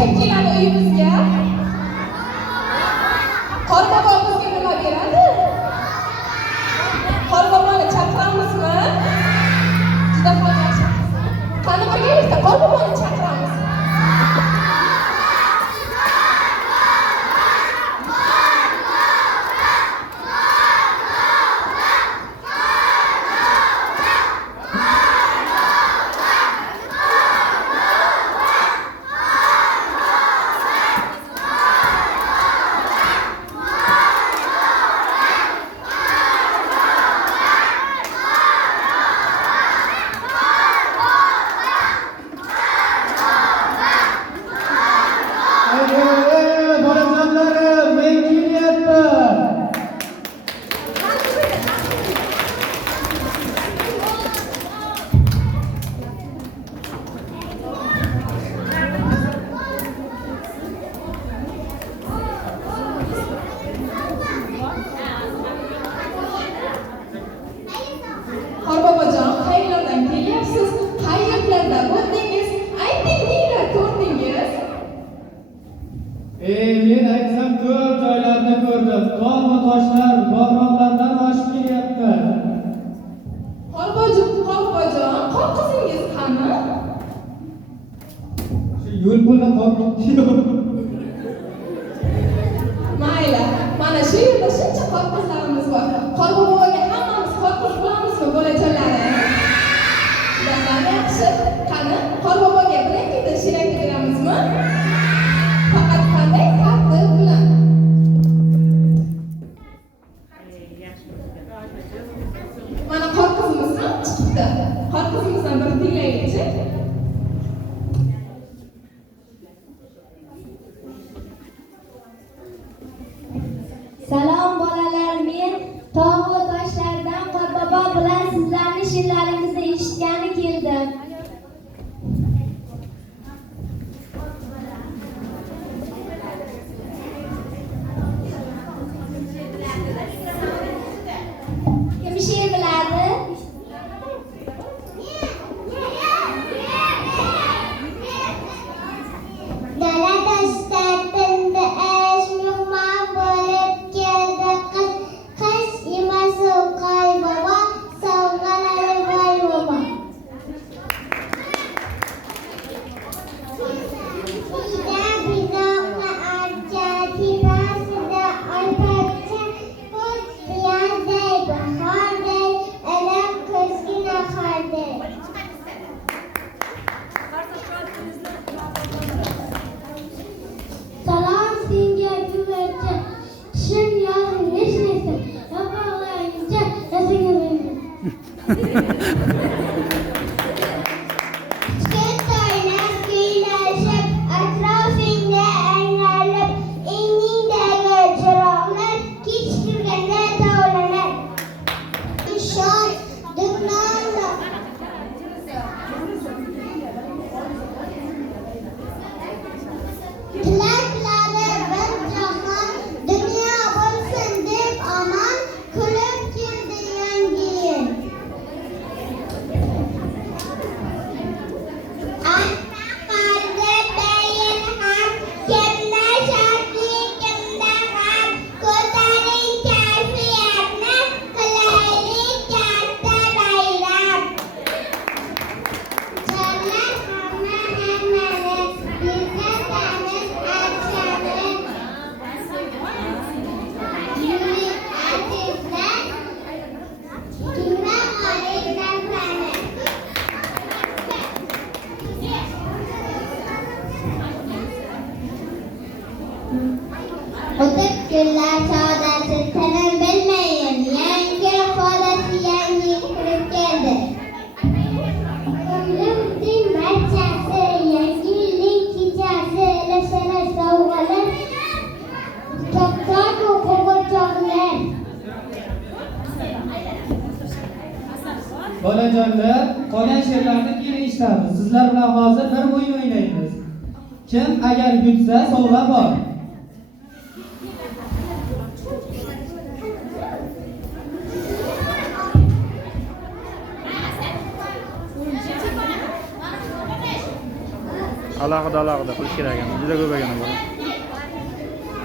kim keladi uyimizga? Qorbobo bizga nima beradi? Qorboboni chaqiramizmi? Juda ham yaxshi. Qani birgalikda Qorboboni chaqiramiz. Qorbobojon, qayerlardan kelyapsiz? Qayerlarda bo'ldingiz? Ayting, neylar ko'rdingiz? Men aytsam ko'p joylarni ko'rdim. Tog' va toshlar bo'ronlardan oshib kelyapti. Qorbobojon, qor qizingiz qani? Shu yo'l bo'ylab qolib Mayli, mana shu yerda shuncha qor qizlarimiz bor. Qorboboga hammamiz qor qiz bo'lamizmi, bolajonlarim? Juda yaxshi. Qani, Qorboboga bilan-ketin shelak beramizmi? Faqat qanday tartib bilan? Mana qor qizimiz ham chiqibdi. Qor qizimizdan bir tinglaylik-chi. Salom bolalar, men tog' va toshlardan Qorbobo bilan sizlarning she'rlaringizni eshitgani keldim. Kim she'r biladi? Dala dashta tindi ash mehmon bo'lib keldi qiz. Qiz emas u Qorbobo, sovg'alari voy bobo. Sida bizoqqa archa, tepasida oypacha, ko'z piyozday bahorday, iliq ko'zgina qorday. Salom senga guvarcha, qishim yozim nishlaysan, yoqoqlaringcha rasingga menga. Kichkintoylar kuylashib, atrofingda aynalib, eningdagi chiroqlar kech kirganda tovlanar. Shod, dugnonda tilaklari bir jahon, dunyo bo'lsin deb omon, kulib keldi yangi yil. Ahmoqlarga tayin ham, kimda shodlik, kimda g'am, ko'taring kayfiyatni, qilaylik katta bayram. Chorlar hammani, bizga tanish archani. Yuring azizlar, kimda oling nafani. O'tib kunlar saodati tinim bilmayin, yangi ifodasi yangi kirib keldi. Ko'nglimning barchasi, yangi yilning kechasi, ilashana sovg'alar, to'xtab qo'g'irchoqlar. Bolajonlar, qolgan she'rlarni keyin eshitamiz. Sizlar bilan hozir bir o'yin o'ynaymiz. Kim agar yutsa sovg'a bor. alohida qilish kerak ekan. Juda ko'p ekan bola.